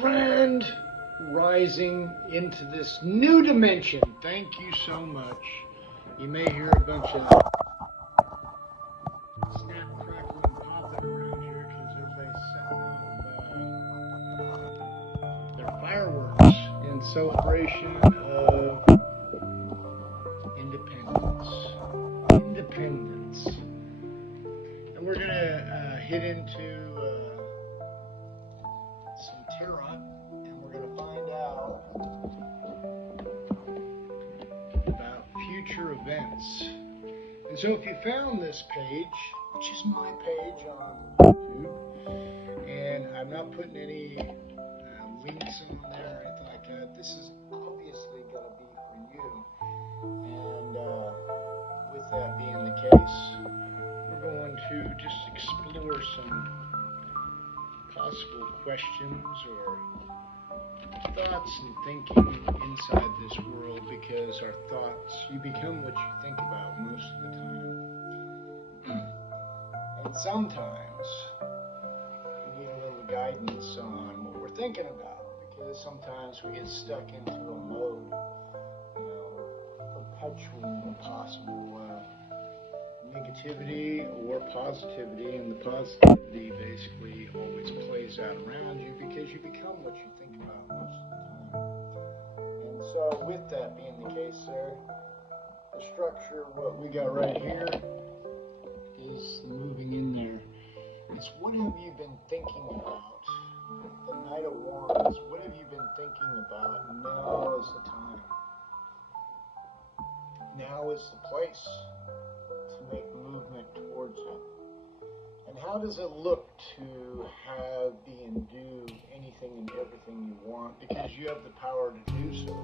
grand rising into this new dimension. Thank you so much. You may hear a bunch of snap, crackle, and popping around here because everybody's setting off their fireworks in celebration of independence. Independence. And we're going to hit into some tarot, and we're going to find out about future events. And so if you found this page, which is my page on YouTube, and I'm not putting any links on there or anything like that, this is obviously going to be for you. And with that being the case, we're going to just explore some possible questions or thoughts and thinking inside this world, because our thoughts, you become what you think about most of the time. And sometimes we need a little guidance on what we're thinking about, because sometimes we get stuck into a mode, perpetuating possible negativity or positivity, and the positivity basically always plays out around you because you become what you think about most of the time. And so with that being the case, sir, the structure, what we got right here is moving in there. It's what have you been thinking about? The Knight of Wands, what have you been thinking about? Now is the time. Now is the place to make movement towards it. And how does it look to have, be, and do anything and everything you want, because you have the power to do so?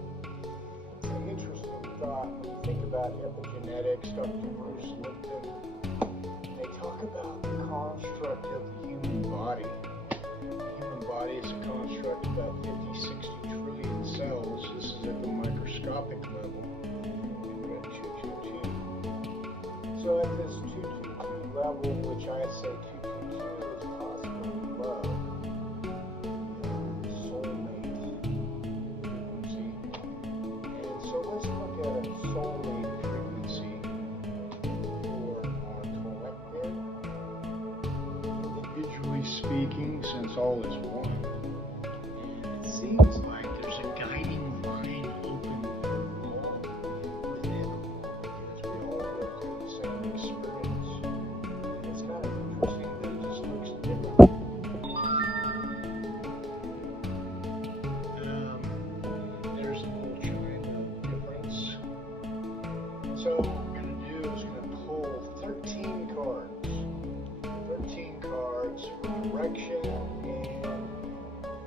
It's an interesting thought when you think about epigenetics. Dr. Bruce Lipton, they talk about the construct of the human body. The human body is a construct of about 50, 60 trillion cells. This is at the microscopic level. So at this 222 level, which I say 222 is possibly love, soulmate frequency. And so let's look at a soulmate frequency for our collective. Individually speaking, since all is one, and it seems like there's a guiding line open for all within, because we all go through the same experience. It's kind of interesting that it just looks different. There's a little chime of difference. So what we're going to do is we're going to pull 13 cards. 13 cards for direction and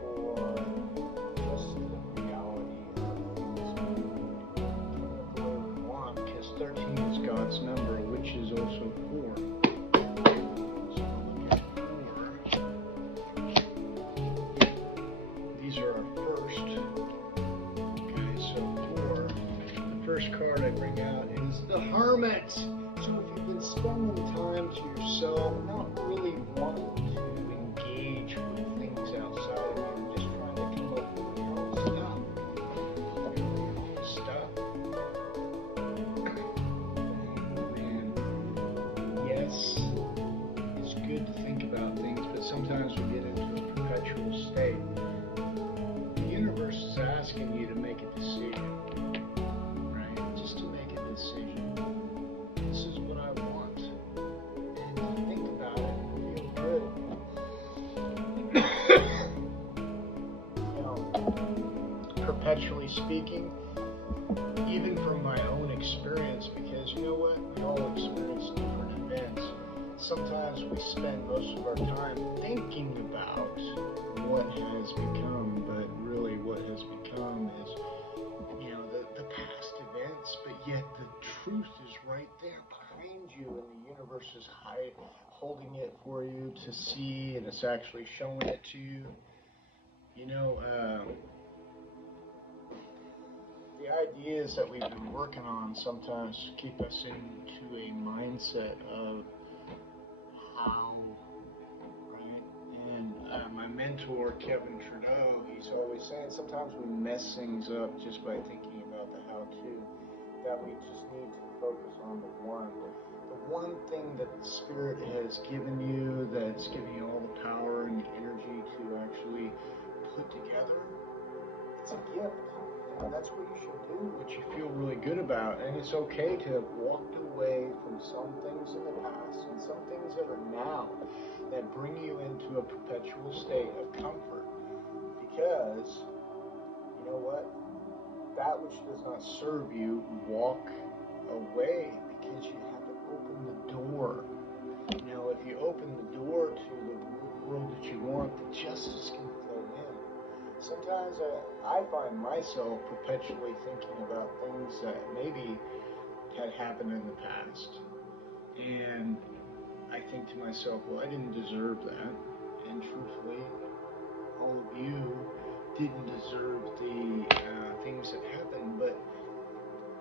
for just the reality of things. The way we want, because 13 is God's number, which is also 4. So look at 4. These are our first. Okay, so 4. The first card I bring out is the Hermit. So if you've been spending time to yourself, not really wanting to engage with things outside of you, just trying to come up with your own stuff. And yes, it's good to think about things, but sometimes we get into a perpetual state. The universe is asking you to make a decision, right? Just to make a decision. This is what I want. And think about it and feel good. Perpetually speaking, even from my own experience, because you know what? We all experience different events. Sometimes we spend most of our time thinking about what has become, but really what has become is, the past events, but yet the truth is right there behind you, and the universe is holding it for you to see, and it's actually showing it to you. The ideas that we've been working on sometimes keep us into a mindset of how, right? And my mentor, Kevin Trudeau, he's always saying sometimes we mess things up just by thinking about the how-to, that we just need to focus on the one. The one thing that the Spirit has given you, that's giving you all the power and the energy to actually put together, it's a gift. And that's what you should do, what you feel really good about. And it's okay to have walked away from some things in the past and some things that are now that bring you into a perpetual state of comfort. Because, you know what? That which does not serve you, walk away, because you have to open the door. You know, if you open the door to the world that you want, the justice can flow in. Sometimes I find myself perpetually thinking about things that maybe had happened in the past. And I think to myself, well, I didn't deserve that. And truthfully, all of you didn't deserve the things that happened. But,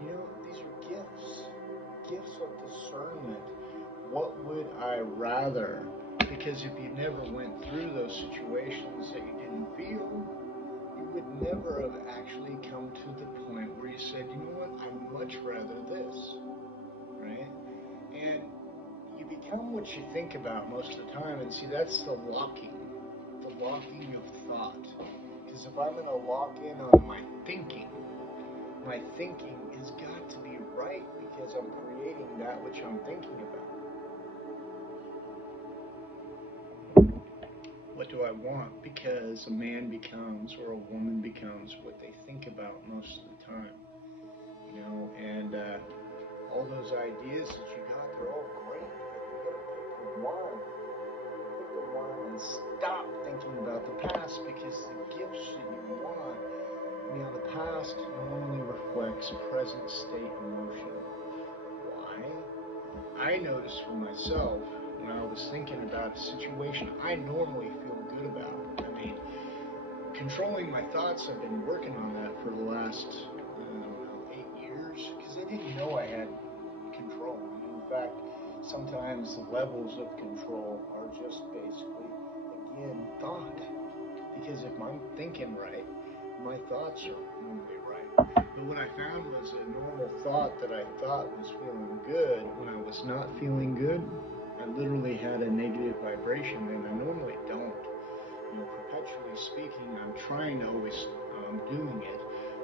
you know, these are gifts. Gifts of discernment. What would I rather? Because if you never went through those situations that you didn't feel, you would never have actually come to the point where you said, you know what, I'd much rather this, right? And you become what you think about most of the time. And see, that's the locking of thought. Because if I'm going to lock in on my thinking has got to be right, because I'm creating that which I'm thinking about. What do I want? Because a man becomes, or a woman becomes, what they think about most of the time. You know, and all those ideas that you got, they're all great, but you got to pick the one. Pick the one and stop thinking about the past, because the gifts that you want, you know, the past normally reflects a present state emotion. Why? I noticed for myself, when I was thinking about a situation I normally feel good about. I mean, controlling my thoughts, I've been working on that for the last 8 years, because I didn't know I had control. In fact, sometimes the levels of control are just basically, again, thought. Because if I'm thinking right, my thoughts are normally right. But what I found was a normal thought that I thought was feeling good, when I was not feeling good, I literally had a negative vibration, and I normally don't. You know, perpetually speaking, I'm trying to always, doing it.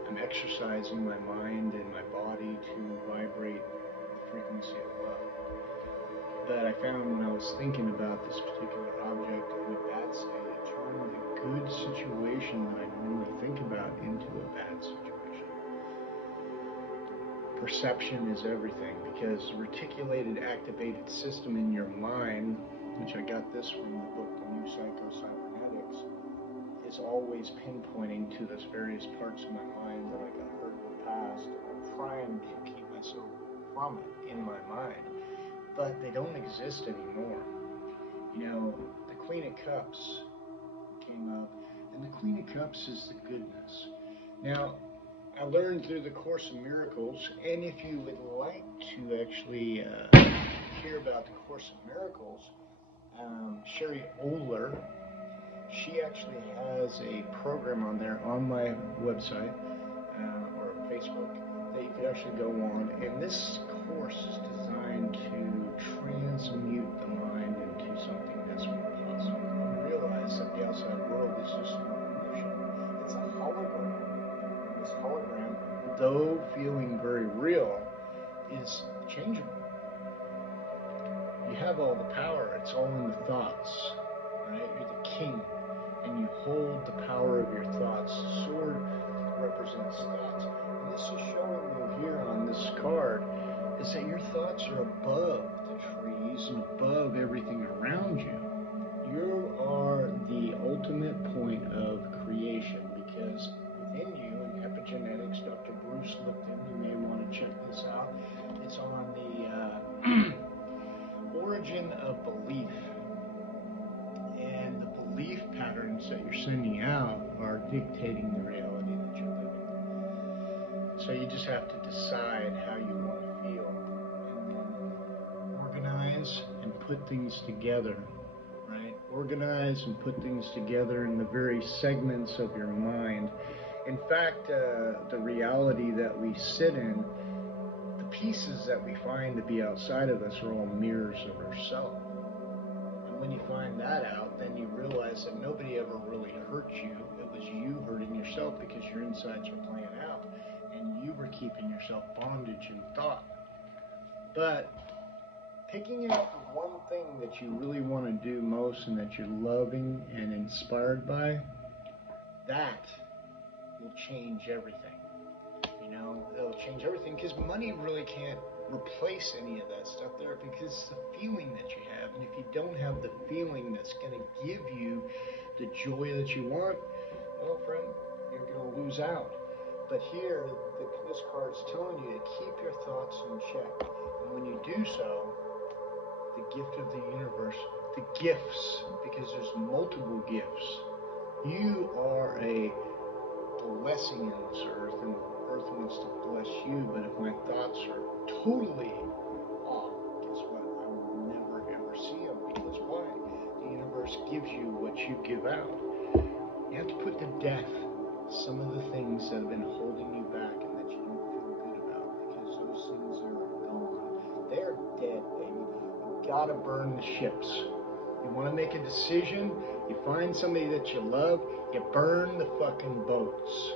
I'm exercising my mind and my body to vibrate the frequency of love. But I found when I was thinking about this particular object in a bad state, it turned the good situation that I normally think about into a bad situation. Perception is everything, because the reticulated activated system in your mind, which I got this from the book, The New Psycho-Cybernetics, is always pinpointing to those various parts of my mind that I got hurt in the past. I'm trying to keep myself from it in my mind, but they don't exist anymore. You know, the Queen of Cups came up, and the Queen of Cups is the goodness. Now, I learned through the Course in Miracles, and if you would like to actually hear about the Course in Miracles, Sherry Oler, she actually has a program on there on my website or Facebook that you could actually go on, and this course is designed to transmute the mind into something that's more possible. You realize that the outside world is just an illusion. It's a hologram. And this hologram, though feeling very real, is changeable. You have all the power. It's all in the thoughts, right? You're the king, and you hold the power of your thoughts. The sword represents thoughts. And this is showing you here on this card is that your thoughts are above the trees and above everything around you. You are the ultimate point of creation, because within you, in epigenetics, Dr. Bruce Lipton, you may want to check this out. It's on the origin of belief. And the belief patterns that you're sending out are dictating the reality that you're living. So you just have to decide how you want to feel, and then organize and put things together, right? organize and put things together in the very segments of your mind. In fact, the reality that we sit in, the pieces that we find to be outside of us are all mirrors of ourselves. And when you find that out, then you realize that nobody ever really hurt you. It was you hurting yourself because your insides are playing out. And you were keeping yourself bondage in thought. But picking out the one thing that you really want to do most and that you're loving and inspired by, that will change everything. You know, it'll change everything, because money really can't replace any of that stuff there, because it's the feeling that you have. And if you don't have the feeling that's going to give you the joy that you want, well, friend, you're going to lose out. But here, this card is telling you to keep your thoughts in check. And when you do so, the gift of the universe, the gifts, because there's multiple gifts. You are a blessing in this earth, and the earth wants to bless you. But if my thoughts are totally off, guess what? I will never ever see them, because why? The universe gives you what you give out. You have to put to death some of the things that have been holding you back and that you don't feel good about, because those things are gone. They're dead, baby. You gotta burn the ships. You want to make a decision, you find somebody that you love, you burn the fucking boats.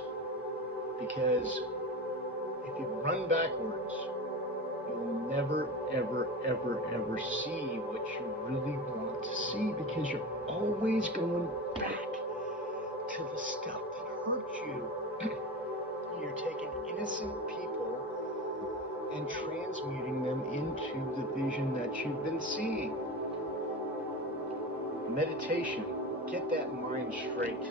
Because if you run backwards, you'll never, ever, ever, ever see what you really want to see, because you're always going back to the stuff that hurt you. You're taking innocent people and transmuting them into the vision that you've been seeing. Meditation, get that mind straight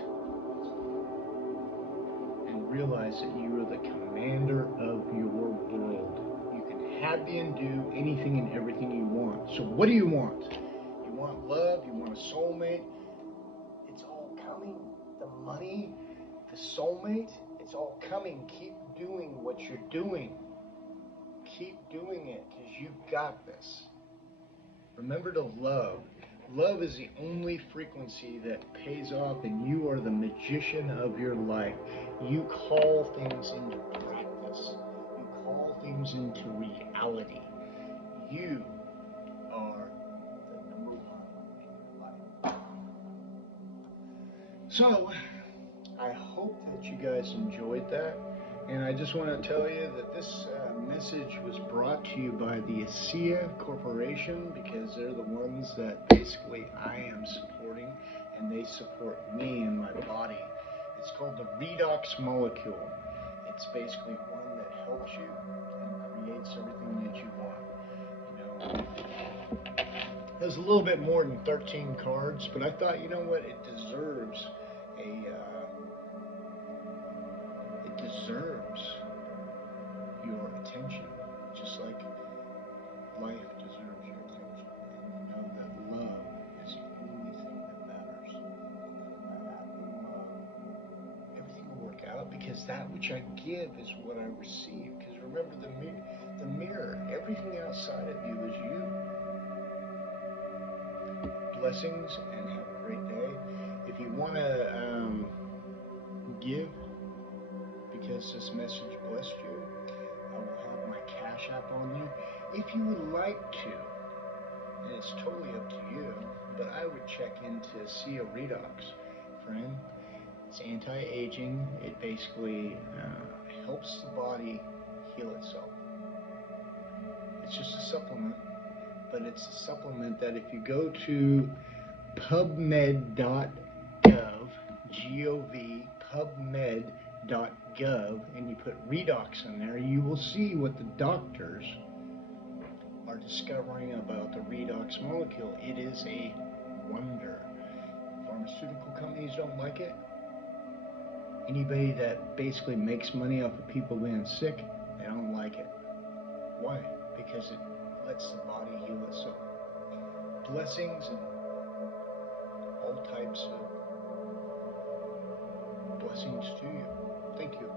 and realize that you are the commander of your world. You can have and do anything and everything you want. So what do you want? You want love, you want a soulmate. It's all coming. The money, the soulmate, it's all coming. Keep doing what you're doing. Keep doing it, because you've got this. Remember to love. Love is the only frequency that pays off, and you are the magician of your life. You call things into practice. You call things into reality. You are the number one in your life. So, I hope that you guys enjoyed that. And I just want to tell you that this message was brought to you by the ASEA Corporation, because they're the ones that basically I am supporting, and they support me and my body. It's called the redox molecule. It's basically one that helps you and creates everything that you want. You know, there's a little bit more than 13 cards, but I thought, you know what, it deserves your attention, just like life deserves your attention. And you know that love is the only thing that matters. And by that love, everything will work out, because that which I give is what I receive. Because remember, the mirror, everything outside of you is you. Blessings, and have a great day. If you want to give, because this message blessed you, I will have my Cash App on there. If you would like to, and it's totally up to you, but I would check into ASEA Redox, friend. It's anti-aging. It basically helps the body heal itself. It's just a supplement, but it's a supplement that if you go to PubMed.gov, G-O-V, PubMed.gov, and you put redox in there, you will see what the doctors are discovering about the redox molecule. It is a wonder. Pharmaceutical companies don't like it. Anybody that basically makes money off of people being sick, they don't like it. Why? Because it lets the body heal itself. Blessings and all types of blessings to you. Thank you.